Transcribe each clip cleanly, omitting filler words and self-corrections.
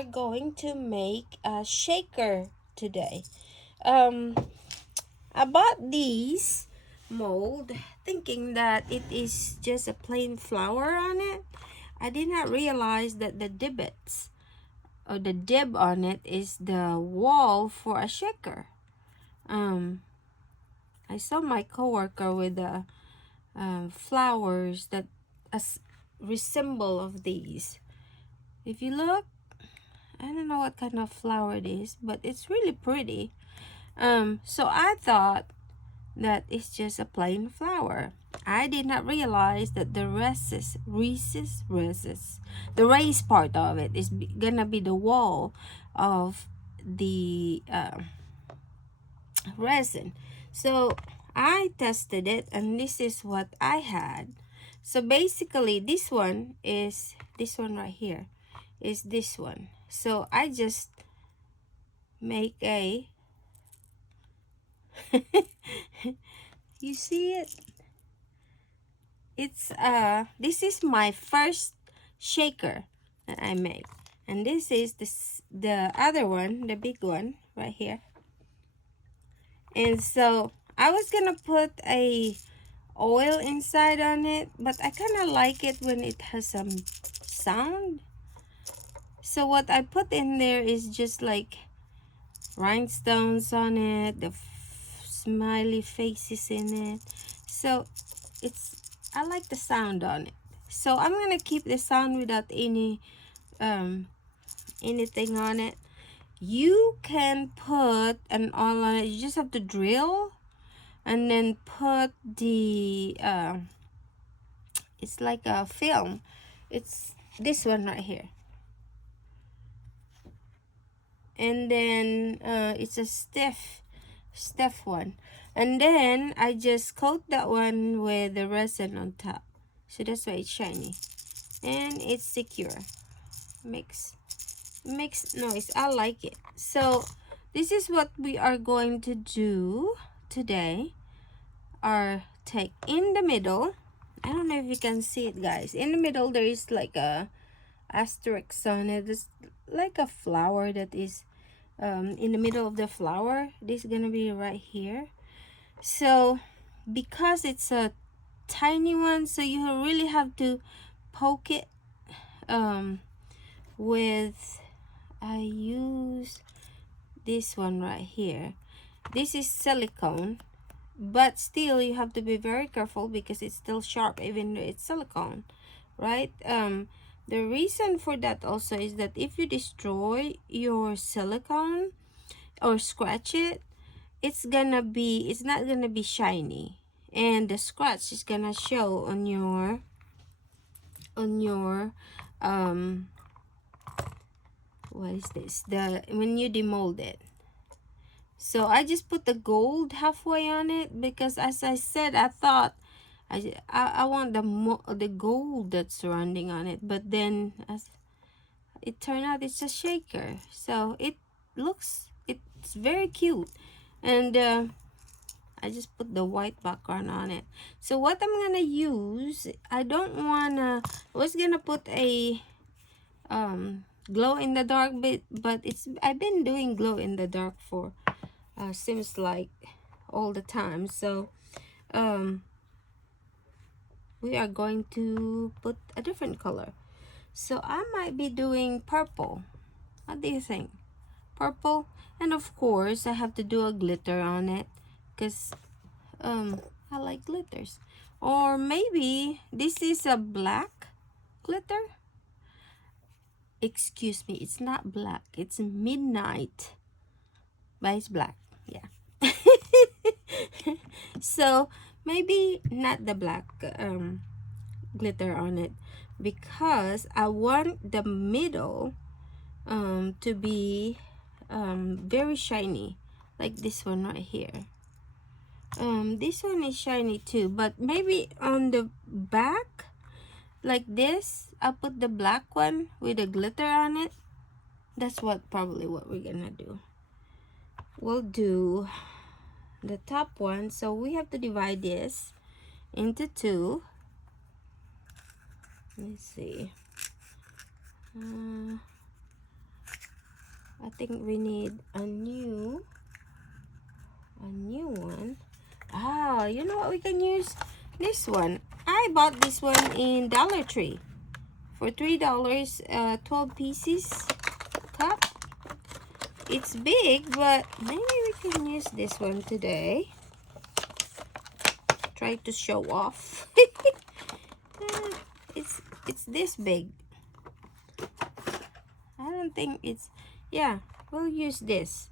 are going to make a shaker today. I bought these mold thinking that it is just a plain flour on it. I did not realize that the divots or the dib on it is the wall for a shaker. I saw my coworker with the flowers that resemble of these. If you look, I don't know what kind of flower it is, but it's really pretty. So I thought that it's just a plain flower. I did not realize that the the raised part of it is gonna be the wall of the resin. So I tested it, and this is what I had. So basically, this one is this one right here, is this one. So I just make a you see it? It's this is my first shaker that I made, and this is the other one, the big one right here. And so I was gonna put a oil inside on it, but I kind of like it when it has some sound. So what I put in there is just like rhinestones on it, the smiley faces in it. So I like the sound on it. So I'm gonna keep the sound without any anything on it. You can put an oil on it. You just have to drill and then put the it's like a film. It's this one right here, and then it's a stiff one, and then I just coat that one with the resin on top, so that's why it's shiny and it's secure. Makes noise. I like it. So this is what we are going to do today. Our take in the middle, I don't know if you can see it, guys. In the middle there is like a asterisk on it. It's like a flower that is in the middle of the flower. This is gonna be right here. So because it's a tiny one, so you really have to poke it with, I use this one right here. This is silicone, but still you have to be very careful because it's still sharp even though it's silicone, right? The reason for that also is that if you destroy your silicone or scratch it, it's not gonna be shiny, and the scratch is gonna show on your what is this, when you demold it. So I just put the gold halfway on it because, as I said, I thought I want the gold that's surrounding on it, but then as it turned out, it's a shaker. So it's very cute, and I just put the white background on it. So what I'm gonna use, I was gonna put a glow in the dark bit, but I've been doing glow in the dark for seems like all the time. So we are going to put a different color. So I might be doing purple. What do you think? Purple. And of course I have to do a glitter on it because I like glitters. Or maybe this is a black glitter. Excuse me, it's not black, it's midnight, but it's black. Yeah. So maybe not the black glitter on it, because I want the middle to be very shiny, like this one right here. This one is shiny too, but maybe on the back like this, I'll put the black one with the glitter on it. That's probably what we're gonna do. We'll do the top one, so we have to divide this into two. Let's see. I think we need a new one. Ah, you know what we can use? This one. I bought this one in Dollar Tree for $3, 12 pieces cup. It's big, but maybe we can use this one today. Try to show off. It's this big. I don't think it's, yeah, we'll use this.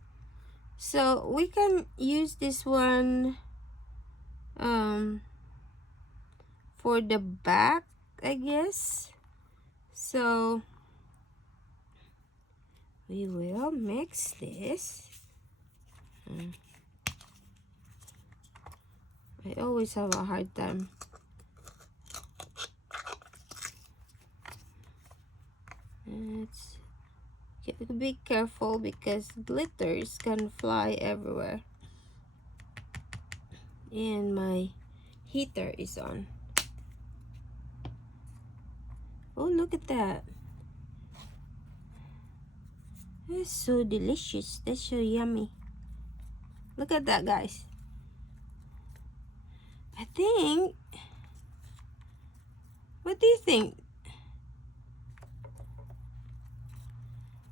So we can use this one for the back, I guess. So we will mix this. I always have a hard time. Let's be careful because glitters can fly everywhere. And my heater is on. Oh, look at that. That's so delicious. That's so yummy. Look at that, guys. I think, what do you think?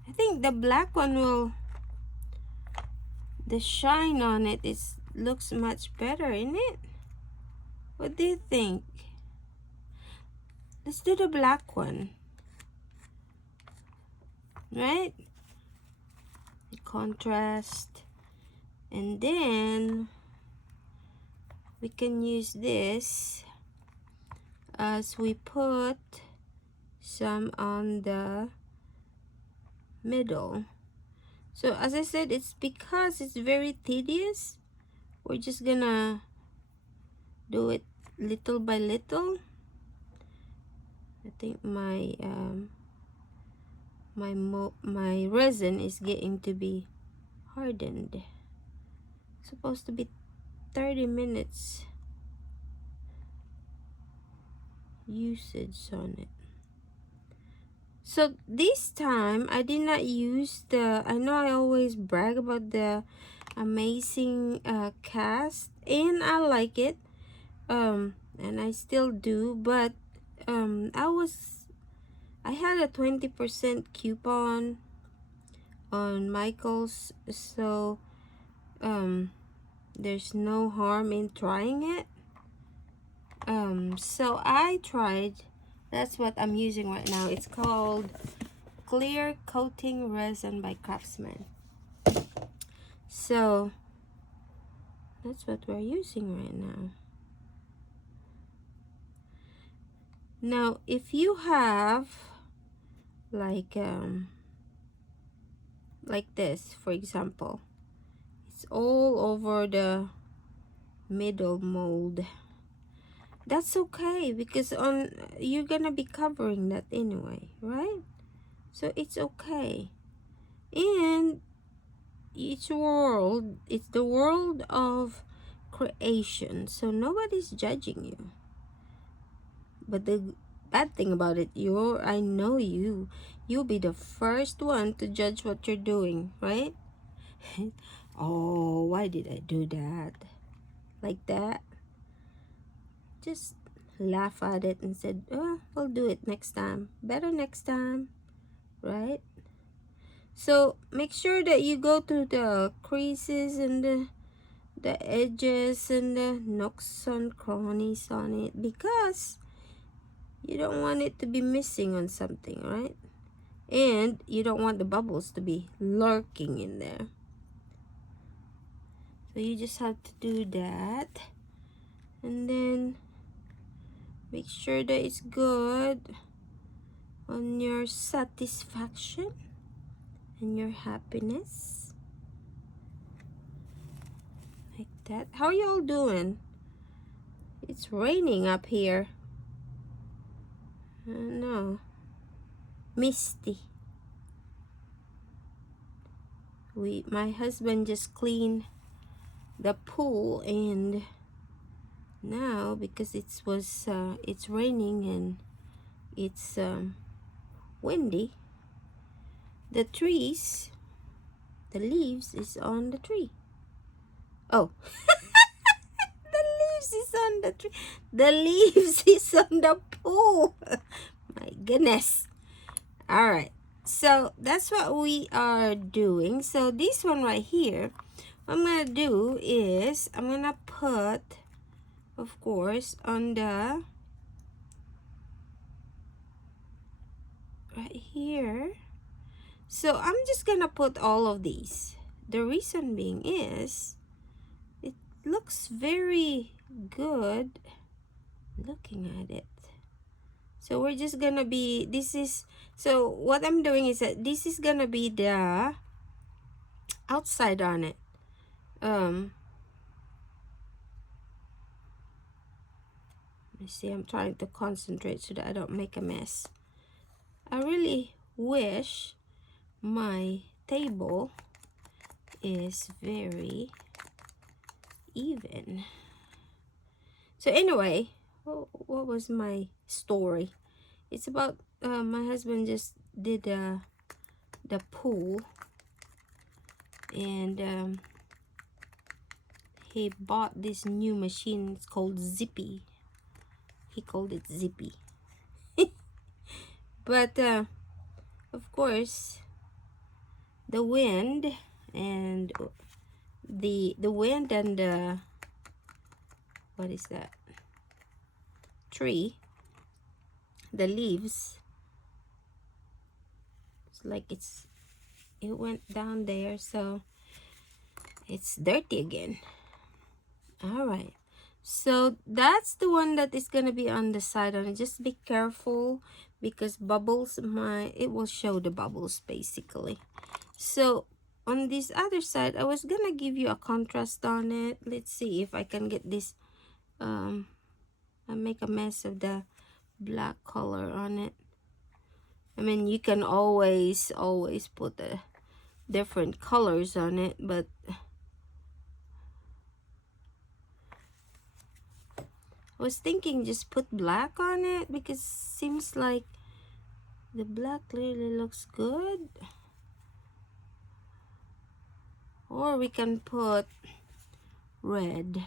I think the black one will, the shine on it looks much better, isn't it? What do you think? Let's do the black one. Right? The contrast. And then we can use this as we put some on the middle. So as I said, it's because it's very tedious. We're just gonna do it little by little. I think my my resin is getting to be hardened. It's supposed to be 30 minutes usage on it. So this time I did not use the, I know I always brag about the amazing cast, and I like it, and I still do, but I had a 20% coupon on Michael's, so there's no harm in trying it. So I tried, that's what I'm using right now. It's called Clear Coating Resin by Craftsman. So that's what we're using right now. Now if you have like this, for example, it's all over the middle mold, that's okay, because you're gonna be covering that anyway, right? So it's okay. And it's the world of creation, so nobody's judging you. But the bad thing about it, I know you'll be the first one to judge what you're doing, right? Oh, why did I do that? Like that? Just laugh at it and said, oh, we'll do it next time. Better next time, right? So make sure that you go to the creases and the edges and the nooks and crannies on it, because you don't want it to be missing on something, right? And you don't want the bubbles to be lurking in there. So you just have to do that. And then make sure that it's good on your satisfaction and your happiness. Like that. How are y'all doing? It's raining up here. I don't know. Misty. My husband just cleaned the pool, and now because it's raining and it's windy, the trees the leaves is on the tree. Oh. The leaves is on the tree. The leaves is on the pool. My goodness. All right. So that's what we are doing. So this one right here, what I'm going to do is I'm going to put, of course, on the right here. So I'm just going to put all of these. The reason being is it looks very good looking at it. So we're just gonna be, so what I'm doing is that this is gonna be the outside on it. Let me see, I'm trying to concentrate so that I don't make a mess. I really wish my table is very even. So anyway, what was my story? It's about my husband just did the pool, and he bought this new machine. It's called Zippy. He called it Zippy. But of course, the wind and the wind and the, what is that, tree, the leaves, it's like it went down there, so it's dirty again. All right, so that's the one that is gonna be on the side on it. Just be careful because bubbles, it will show the bubbles basically. So on this other side, I was gonna give you a contrast on it. Let's see if I can get this. I make a mess of the black color on it. I mean, you can always put the different colors on it, but I was thinking just put black on it because seems like the black really looks good. Or we can put red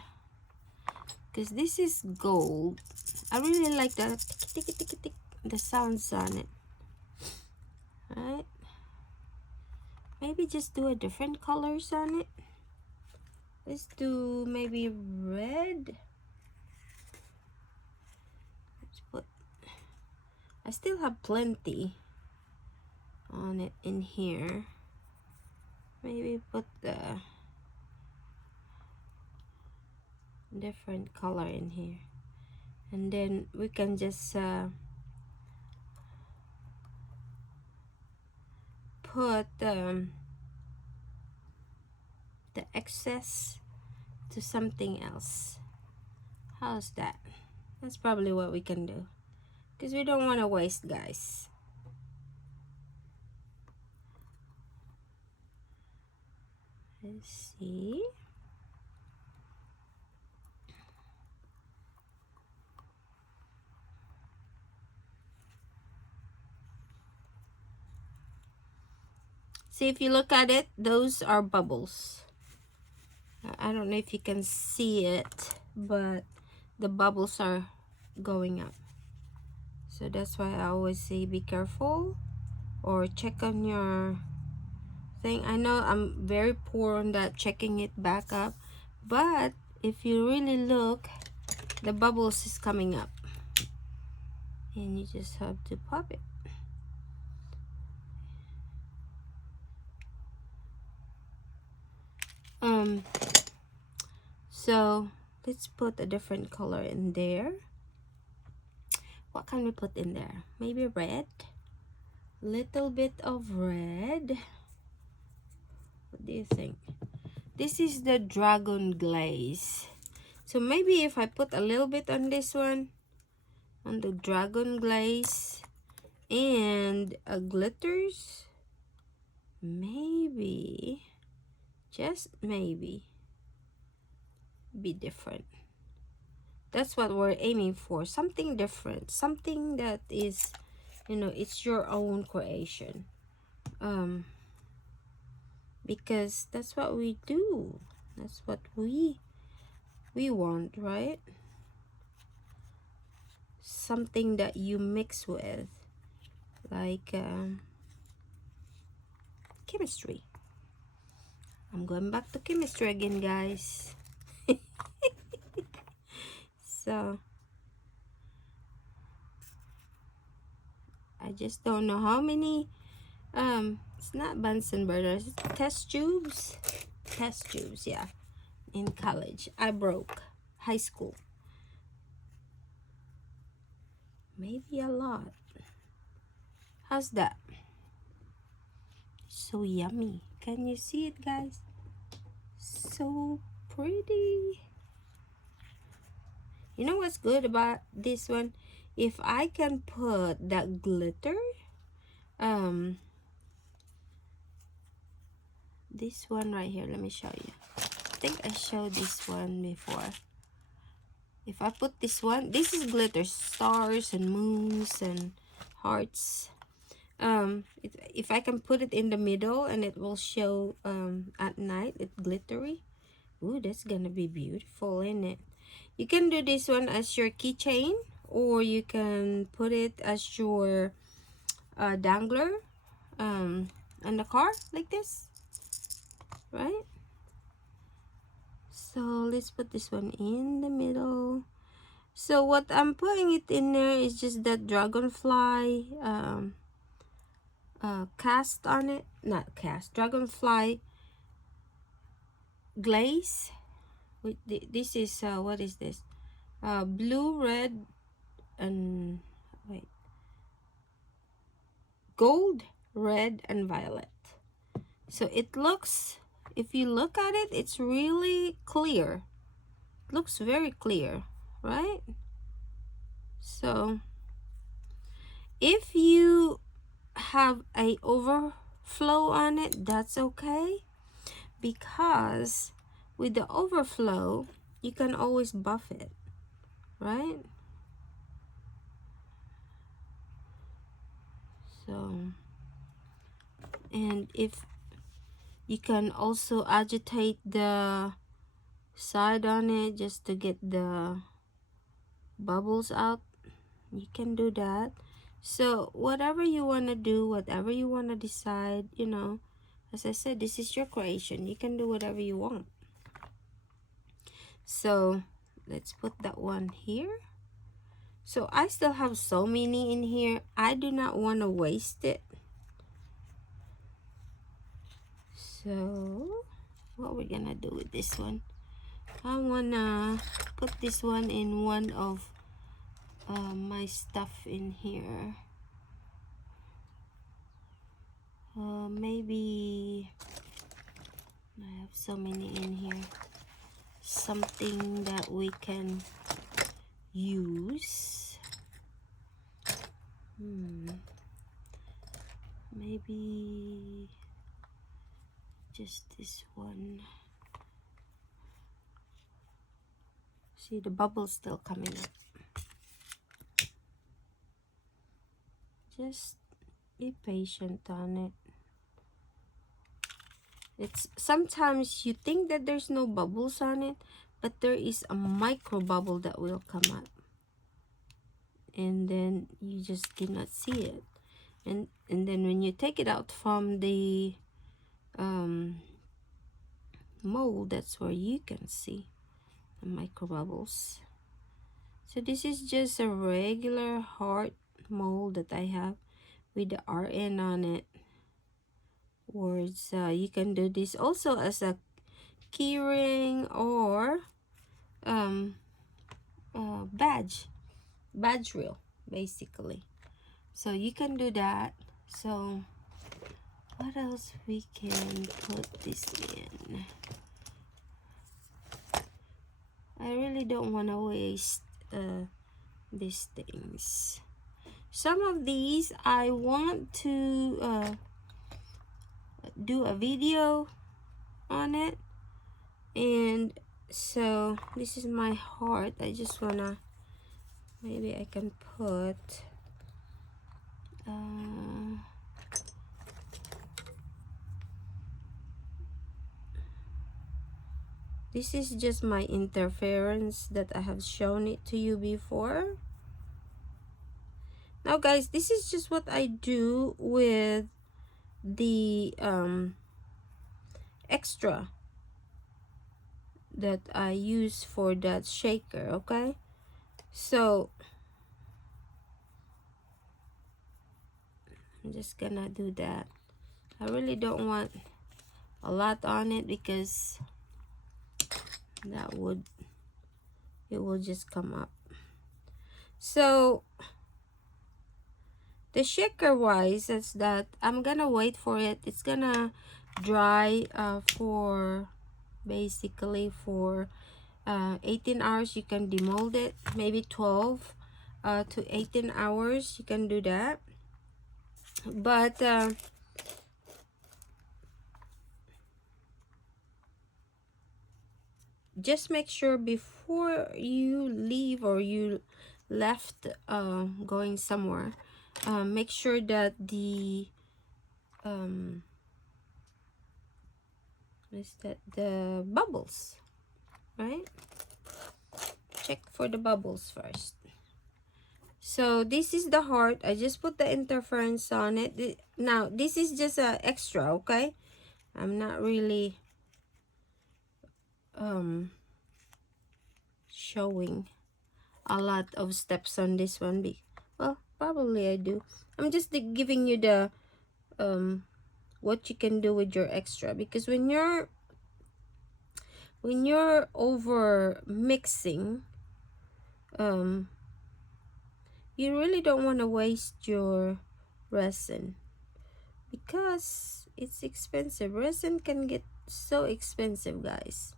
because this is gold. I really like the tick, tick, tick, tick, the sounds on it. Right? Maybe just do a different colors on it. Let's do maybe red. Let's put, I still have plenty on it in here. Maybe put the different color in here, and then we can just put the excess to something else. How's that? That's probably what we can do because we don't want to waste, guys. Let's see. See, if you look at it, those are bubbles. I don't know if you can see it, but the bubbles are going up. So that's why I always say be careful or check on your thing. I know I'm very poor on that, checking it back up, but if you really look, the bubbles is coming up and you just have to pop it. So let's put a different color in there. What can we put in there? Maybe red, little bit of red. What do you think? This is the dragon glaze. So maybe if I put a little bit on this one, on the dragon glaze and glitters, maybe, just maybe, be different. That's what we're aiming for, something different, something that is, you know, it's your own creation. because that's what we do. That's what we want, right? Something that you mix with, like chemistry. I'm going back to chemistry again, guys. So I just don't know how many it's not Bunsen burners, it's test tubes. Test tubes, yeah. In college I broke. High school, maybe a lot. How's that? So yummy. Can you see it, guys? So pretty. You know what's good about this one? If I can put that glitter, this one right here, let me show you. I think I showed this one before. If I put this one, this is glitter, stars and moons and hearts. If I can put it in the middle and it will show at night, it's glittery. Ooh, that's gonna be beautiful, isn't it? You can do this one as your keychain, or you can put it as your dangler in the car like this, right? So let's put this one in the middle. So what I'm putting it in there is just that dragonfly cast on it, not cast, dragonfly glaze. With this is what is this? Blue, red, and wait, gold, red, and violet. So it looks, if you look at it, it's really clear. It looks very clear, right? So if you have a overflow on it, that's okay, because with the overflow you can always buff it, right? So, and if you can also agitate the side on it just to get the bubbles out, you can do that. So whatever you want to do, whatever you want to decide, you know, as I said, this is your creation. You can do whatever you want. So let's put that one here. So I still have so many in here. I do not want to waste it. So what we're gonna do with this one, I wanna put this one in one of my stuff in here. Maybe I have so many in here. Something that we can use. Maybe just this one. See, the bubbles still coming up. Just be patient on it. It's sometimes you think that there's no bubbles on it, but there is a micro bubble that will come up, and then you just cannot see it. And then when you take it out from the mold, that's where you can see the micro bubbles. So this is just a regular heart mold that I have with the RN on it. Words, you can do this also as a key ring or badge reel, basically. So you can do that. So what else we can put this in? I really don't want to waste these things. Some of these I want to do a video on it, and so this is my heart. I just wanna, maybe I can put This is just my interference that I have shown it to you before. Now guys, this is just what I do with the extra that I use for that shaker, okay? So I'm just gonna do that. I really don't want a lot on it because it will just come up. So the shaker wise is that I'm gonna wait for it. It's gonna dry for basically for 18 hours. You can demold it, maybe 12 to 18 hours you can do that. But just make sure before you leave or you left going somewhere, make sure that the the bubbles, right? Check for the bubbles first. So this is the heart. I just put the interference on it. Now this is just a extra, okay? I'm not really showing a lot of steps on this one. Well, probably I do. I'm just giving you the what you can do with your extra, because when you're over mixing, you really don't want to waste your resin because it's expensive. Resin can get so expensive, guys.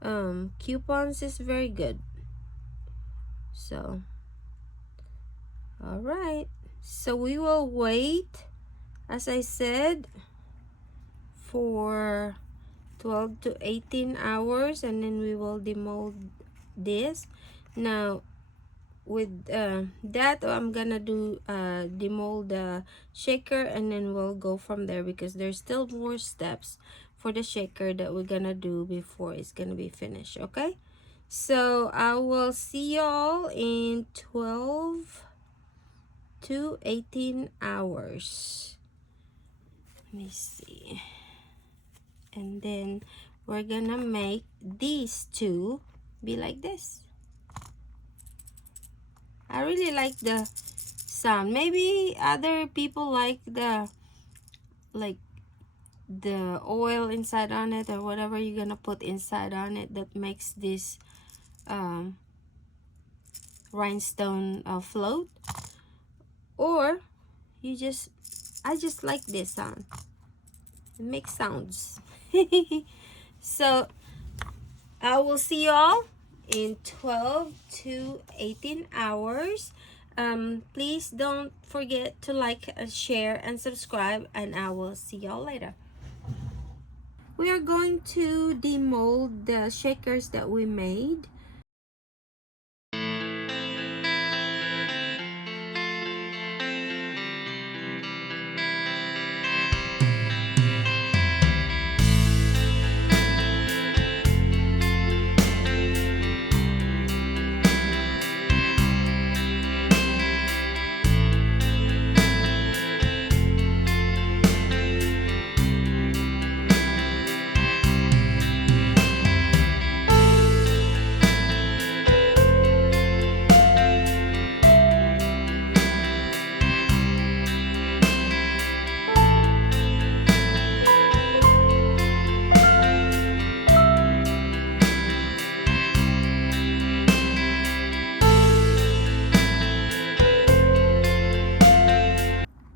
Coupons is very good. So all right, so we will wait, as I said, for 12 to 18 hours, and then we will demold this. Now with that, I'm gonna do demold the shaker, and then we'll go from there because there's still more steps for the shaker that we're gonna do before it's gonna be finished. Okay, so I will see y'all in 12 to 18 hours. Let me see. And then we're gonna make these two be like this. I really like the sound. Maybe other people like the oil inside on it, or whatever you're gonna put inside on it that makes this rhinestone float. Or I just like this sound. It makes sounds. So I will see y'all in 12 to 18 hours. Please don't forget to like, share, and subscribe, and I will see y'all later. We are going to demold the shakers that we made.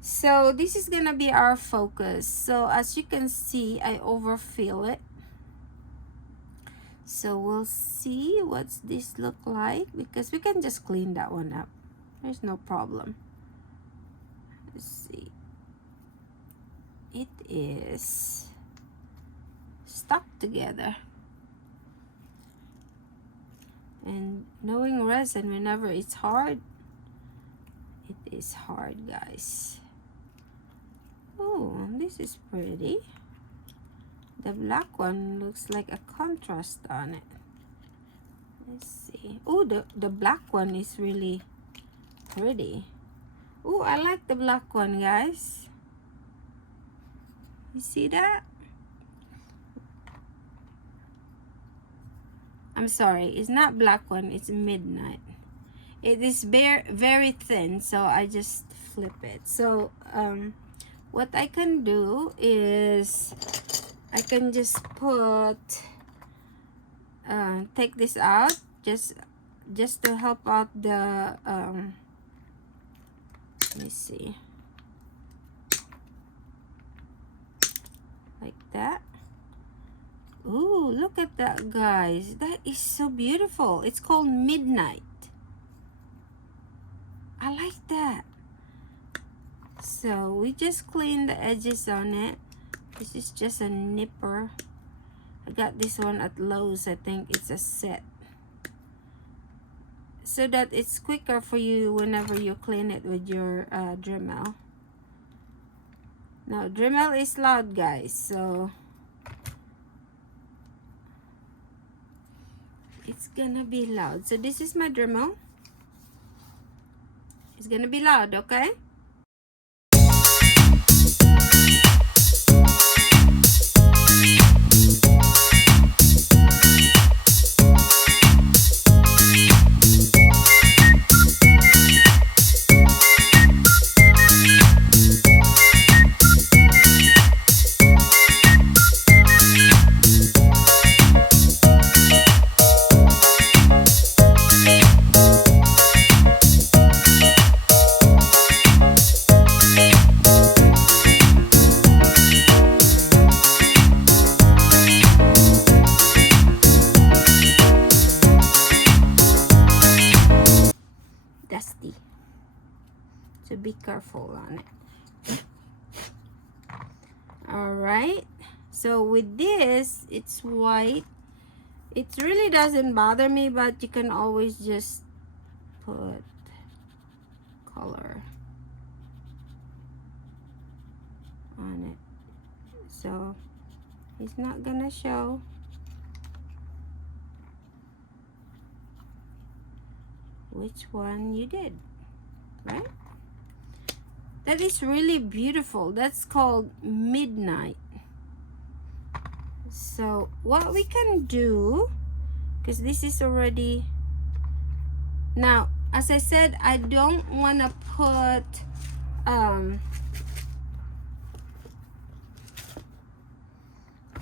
So this is gonna be our focus. So as you can see, I overfill it. So we'll see what's this look like, because we can just clean that one up. There's no problem. Let's see. It is stuck together. And knowing resin, whenever it's hard, it is hard, guys. Oh, this is pretty. The black one looks like a contrast on it. Let's see. Oh, the black one is really pretty. Oh, I like the black one, guys. You see that? I'm sorry, it's not black one, it's midnight. It is very thin, so I just flip it. So what I can do is I can just put take this out just to help out the let me see, like that. Ooh, look at that, guys. That is so beautiful. It's called Midnight. I like that. So we just clean the edges on it. This is just a nipper. I got this one at Lowe's. I think it's a set, so that it's quicker for you whenever you clean it with your Dremel. Now Dremel is loud, guys, so it's gonna be loud. So this is my Dremel. It's gonna be loud, okay? Dusty, so be careful on it. All right, so with this, it's white. It really doesn't bother me, but you can always just put color on it, so it's not gonna show. Which one you did, right? That is really beautiful. That's called Midnight. So what we can do, because this is already, now as I said, I don't want to put I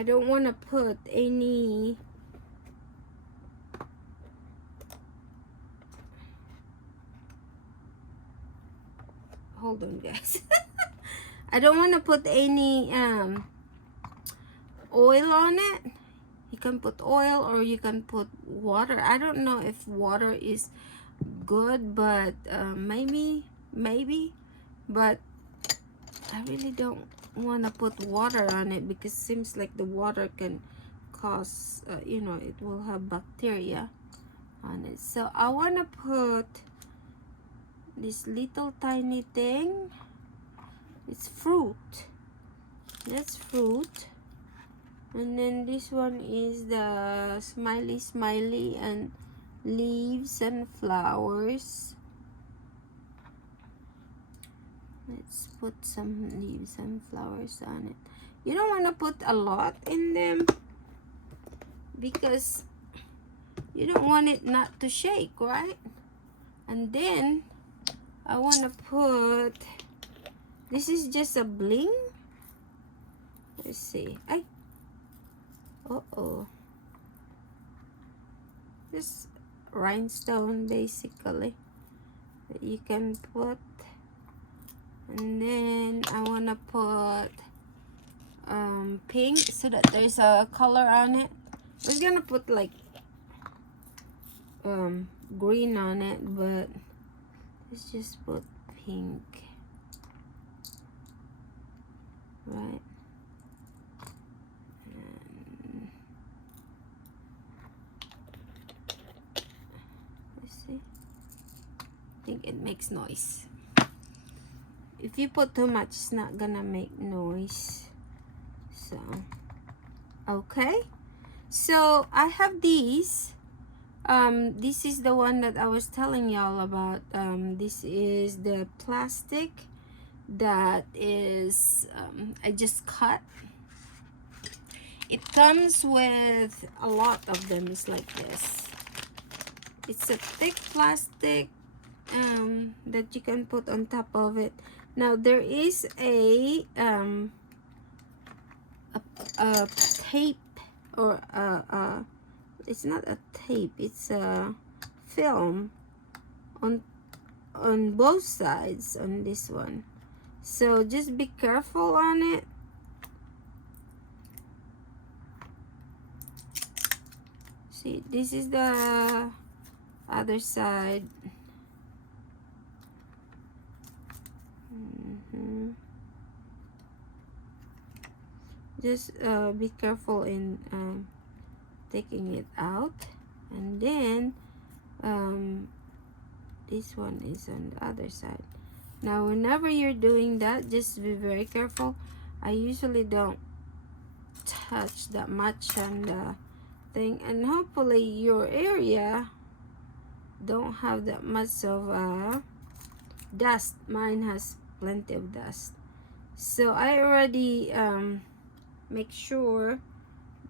don't want to put any hold on, guys. I don't want to put any oil on it. You can put oil or you can put water. I don't know if water is good, but maybe, but I really don't want to put water on it, because it seems like the water can cause you know, it will have bacteria on it. So I want to put this little tiny thing. It's fruit. That's fruit. And then this one is the smiley and leaves and flowers. Let's put some leaves and flowers on it. You don't want to put a lot in them, because you don't want it not to shake, right? And then I want to put, this is just a bling. Let's see. This rhinestone basically that you can put. And then I want to put pink, so that there's a color on it. We're gonna put like green on it, but let's just put pink, right? And let's see. I think it makes noise. If you put too much, it's not gonna make noise. So Okay, so I have these. This is the one that I was telling y'all about. This is the plastic that is I just cut. It comes with a lot of them. It's like this. It's a thick plastic that you can put on top of it. Now there is a tape, or it's not a tape, it's a film on both sides on this one, so just be careful on it. See, this is the other side. Just be careful in taking it out, and then this one is on the other side. Now whenever you're doing that, just be very careful. I usually don't touch that much on the thing, and hopefully your area don't have that much of dust. Mine has plenty of dust, so I already make sure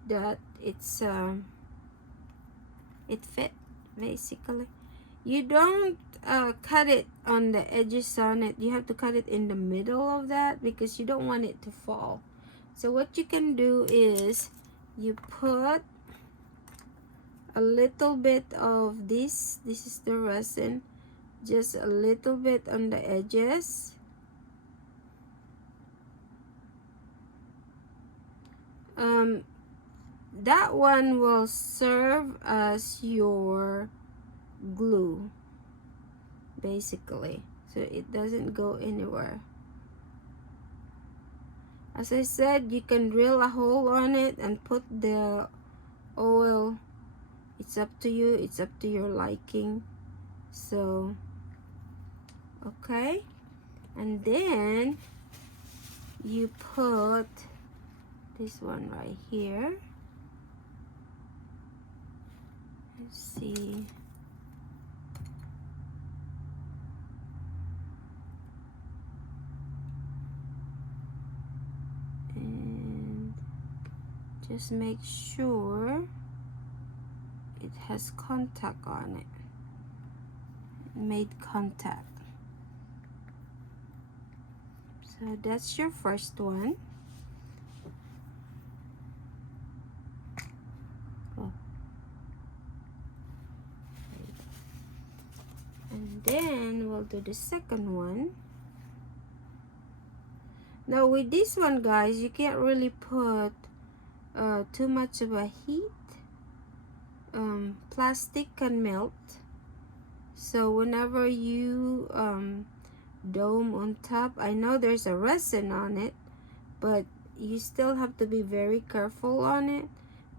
that it's it fit. Basically, you don't cut it on the edges on it. You have to cut it in the middle of that, because you don't want it to fall. So what you can do is you put a little bit of this is the resin, just a little bit on the edges. That one will serve as your glue, basically, so it doesn't go anywhere. As I said, you can drill a hole on it and put the oil. It's up to you, it's up to your liking. So okay, and then you put this one right here. Let's see. And just make sure it has contact on it. Made contact. So that's your first one. And then we'll do the second one. Now with this one, guys, you can't really put too much of a heat. Plastic can melt, so whenever you dome on top, I know there's a resin on it, but you still have to be very careful on it,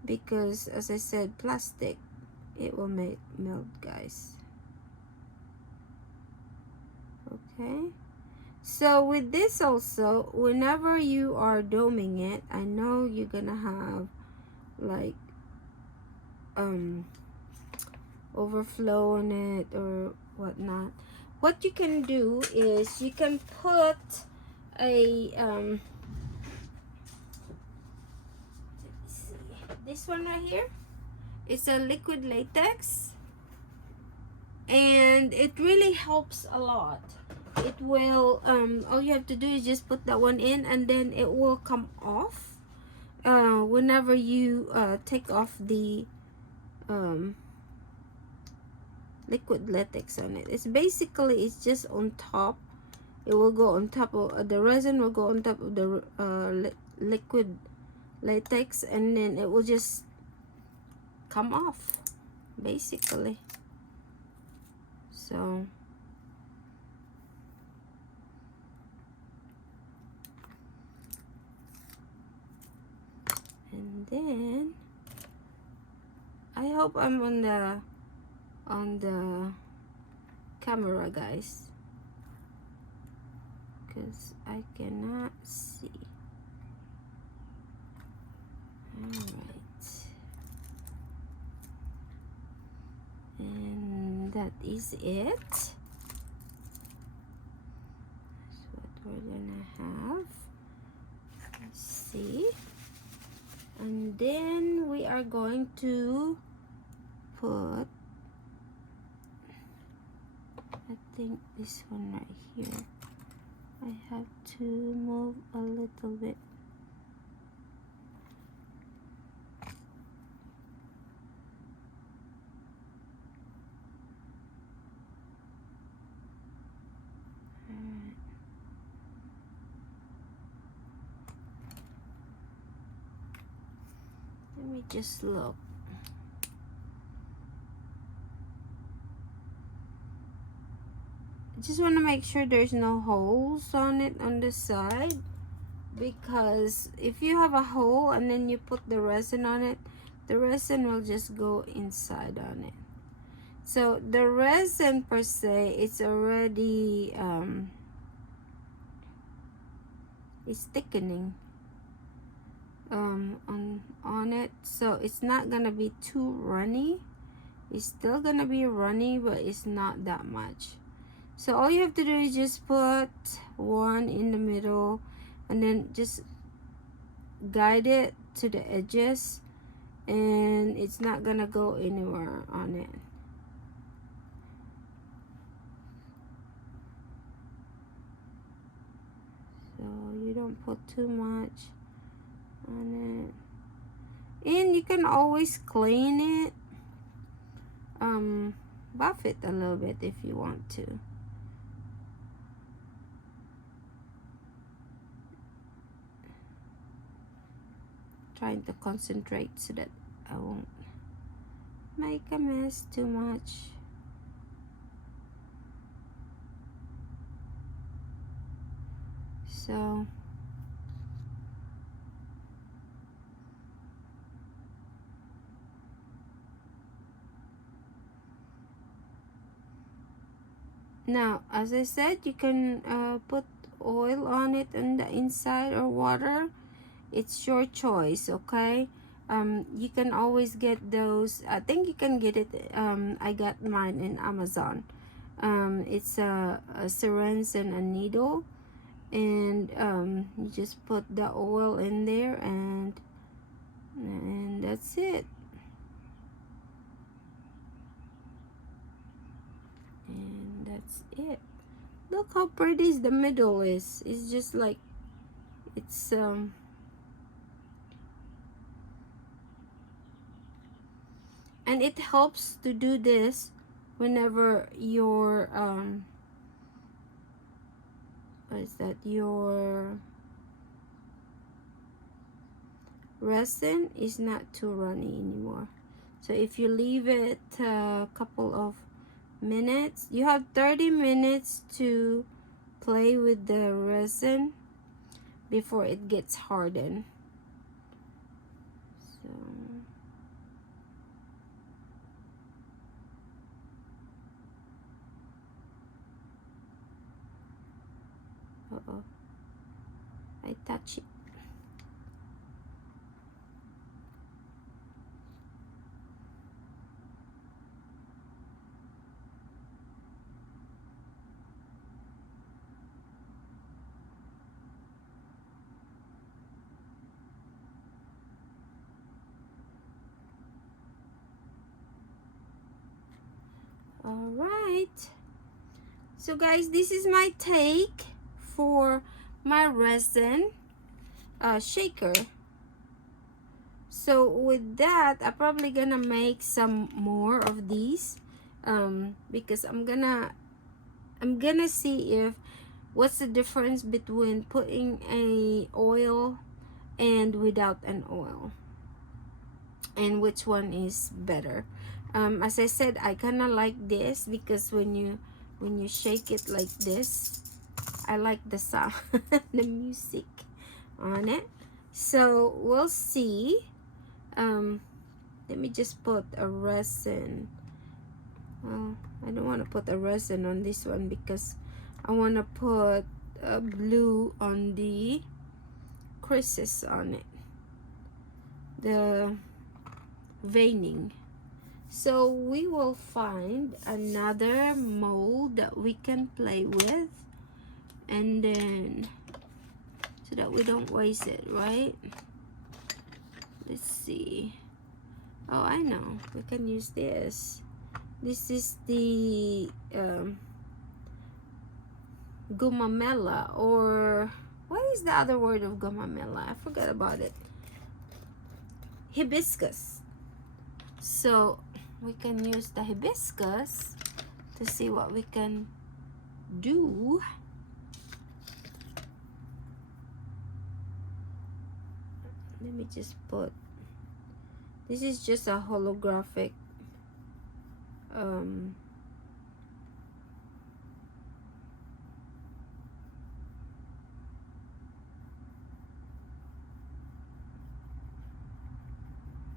because as I said, plastic, it will melt, guys. Okay, so with this also, whenever you are doming it, I know you're gonna have like overflow on it or whatnot. What you can do is you can put a let me see, this one right here. It's a liquid latex, and it really helps a lot. It will all you have to do is just put that one in, and then it will come off whenever you take off the liquid latex on it. It's basically, it's just on top. It will go on top of the resin, will go on top of the liquid latex, and then it will just come off, basically. So and then I hope I'm on the camera, guys, because I cannot see. that is it. That's what we're gonna have. Let's see. And then we are going to put, I think this one right here. I have to move a little bit. Alright. Let me just look. I just want to make sure there's no holes on it on the side, because if you have a hole and then you put the resin on it, the resin will just go inside on it. So the resin per se, it's already it's thickening on it, so it's not gonna be too runny. It's still gonna be runny, but it's not that much. So all you have to do is just put one in the middle and then just guide it to the edges, and it's not gonna go anywhere on it. So you don't put too much on it. And you can always clean it, buff it a little bit if you want to. Trying to concentrate so that I won't make a mess too much. So now, as I said, you can put oil on it on the inside or water. It's your choice, okay? You can always get those. I think you can get it. I got mine in Amazon. It's a syringe and a needle, and you just put the oil in there, and that's it. And that's it. Look how pretty the middle is. It's just like it's and it helps to do this whenever your what is that, your resin is not too runny anymore. So if you leave it a couple of minutes, you have 30 minutes to play with the resin before it gets hardened. So I touch it. All right, so guys, this is my take for my resin shaker. So with that, I'm probably gonna make some more of these because I'm gonna see if what's the difference between putting a oil and without an oil, and which one is better. As I said, I kind of like this because when you shake it like this, I like the sound the music on it. So we'll see. Let me just put a resin. Well, I don't want to put a resin on this one because I want to put a blue on the creases on it, the veining. So we will find another mold that we can play with, and then so that we don't waste it, right? Let's see. Oh, I know, we can use this. This is the gumamela, or what is the other word of gumamela? I forgot about it. Hibiscus. So we can use the hibiscus to see what we can do. Let me just put, this is just a holographic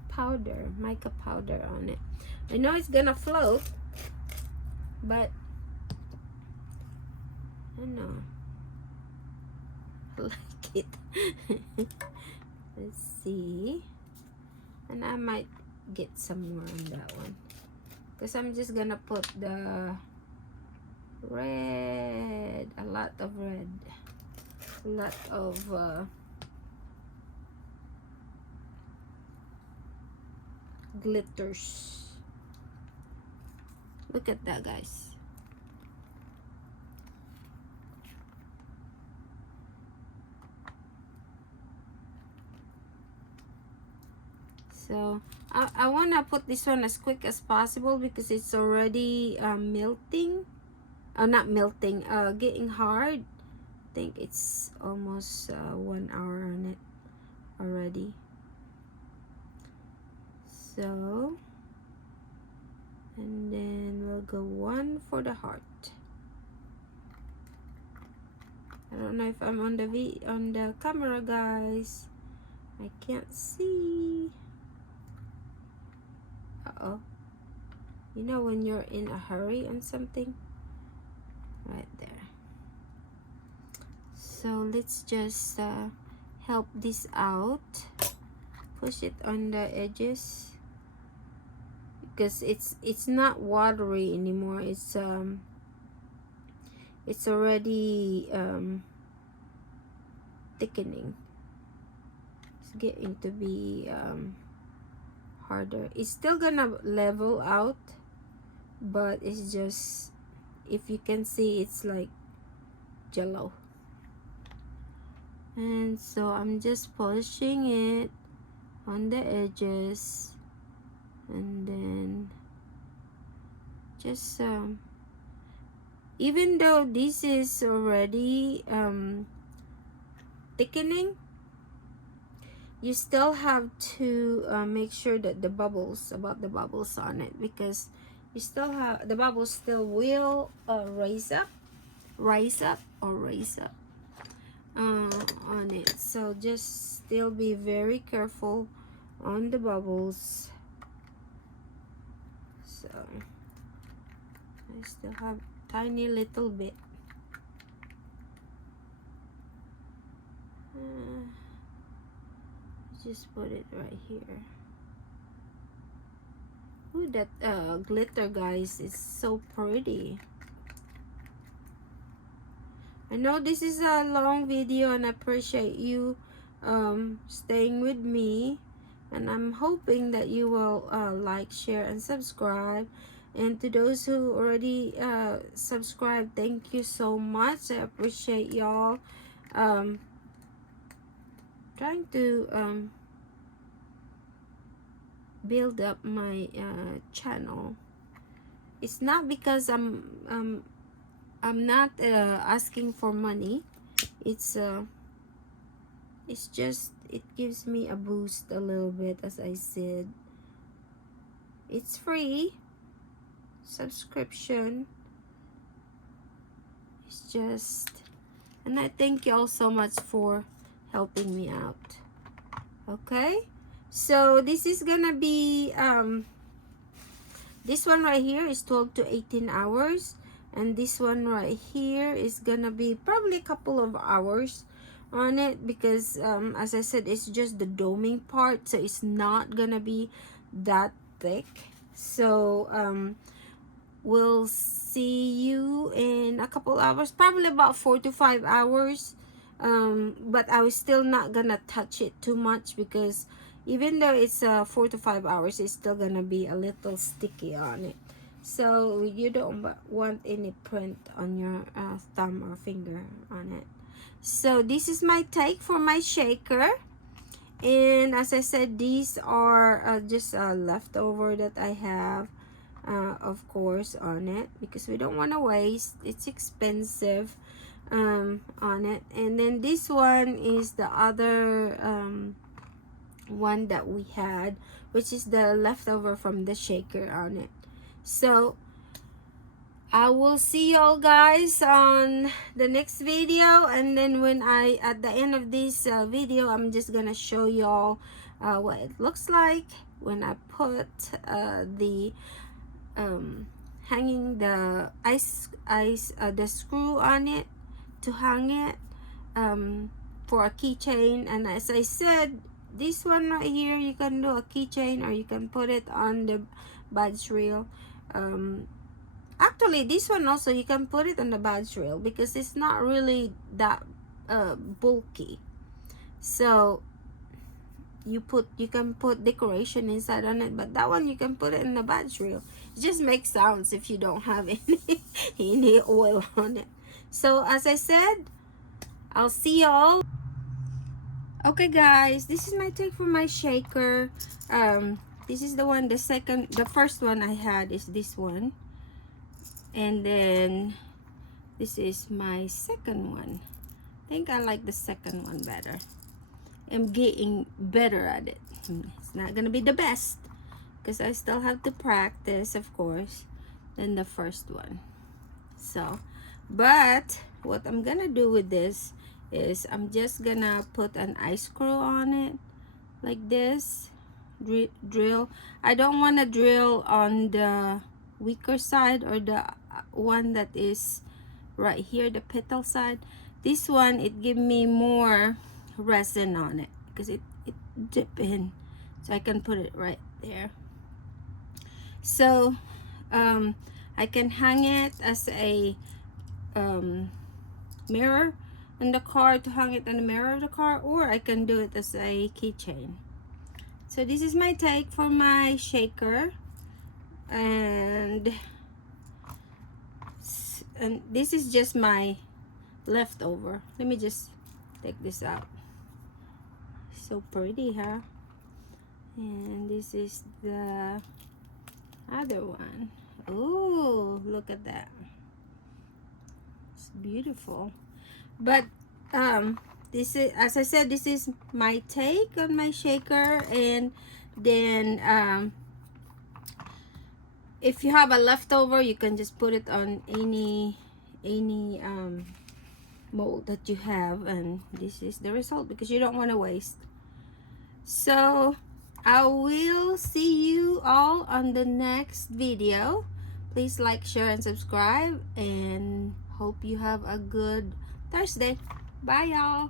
powder, mica powder on it. I know it's gonna float, but I don't know, I like it. Let's see, and I might get some more on that one, because I'm just gonna put the red, a lot of red, a lot of glitters. Look at that, guys. So I want to put this one as quick as possible because it's already melting. Not melting, getting hard. I think it's almost 1 hour on it already. So, and then we'll go one for the heart. I don't know if I'm on the camera, guys. I can't see. Uh-oh. You know when you're in a hurry on something? Right there. So let's just help this out. Push it on the edges, because it's not watery anymore. It's already thickening. It's getting to be harder. It's still gonna level out, but it's just, if you can see, it's like jello. And so I'm just polishing it on the edges, and then just even though this is already thickening, you still have to make sure that the bubbles on it, because you still have the bubbles still will rise up on it. So just still be very careful on the bubbles. So I still have tiny little bit. Just put it right here. Ooh, that glitter, guys, is so pretty. I know this is a long video, and I appreciate you staying with me, and I'm hoping that you will like, share, and subscribe. And to those who already subscribed, thank you so much. I appreciate y'all. Trying to build up my channel. It's not because I'm not asking for money. It's just, it gives me a boost a little bit. As I said, it's free subscription. It's just, and I thank you all so much for helping me out. Okay, so this is gonna be this one right here is 12 to 18 hours, and this one right here is gonna be probably a couple of hours on it, because as I said, it's just the doming part, so it's not gonna be that thick. So we'll see you in a couple hours, probably about 4 to 5 hours. But I was still not gonna touch it too much, because even though it's 4 to 5 hours, it's still gonna be a little sticky on it. So you don't want any print on your thumb or finger on it. So this is my take for my shaker. And as I said, these are just a leftover that I have, of course, on it, because we don't want to waste. It's expensive on it. And then this one is the other one that we had, which is the leftover from the shaker on it. So I will see y'all guys on the next video, and then when at the end of this video, I'm just gonna show y'all what it looks like when I put the hanging the the screw on it to hang it for a keychain. And as I said, this one right here, you can do a keychain, or you can put it on the badge reel. Actually, this one also, you can put it on the badge rail, because it's not really that bulky. So you can put decoration inside on it, but that one you can put it in the badge rail. It just makes sounds if you don't have any oil on it. So as I said, I'll see y'all. Okay guys, this is my take for my shaker. This is the one, the first one I had is this one. And then this is my second one. I think I like the second one better. I'm getting better at it. It's not gonna be the best, because I still have to practice, of course, than the first one. So, but what I'm gonna do with this is I'm just gonna put an ice screw on it like this. Drill. I don't want to drill on the weaker side, or the one that is right here, the petal side. This one, it give me more resin on it, because it dip in, so I can put it right there. So I can hang it as a mirror in the car, to hang it in the mirror of the car, or I can do it as a keychain. So this is my take for my shaker, and this is just my leftover. Let me just take this out. So pretty, huh? And this is the other one. Oh, look at that. It's beautiful. But this is, as I said, this is my take on my shaker. And then if you have a leftover, you can just put it on any mold that you have, and this is the result, because you don't want to waste. So I will see you all on the next video. Please like, share, and subscribe, and hope you have a good Thursday. Bye y'all.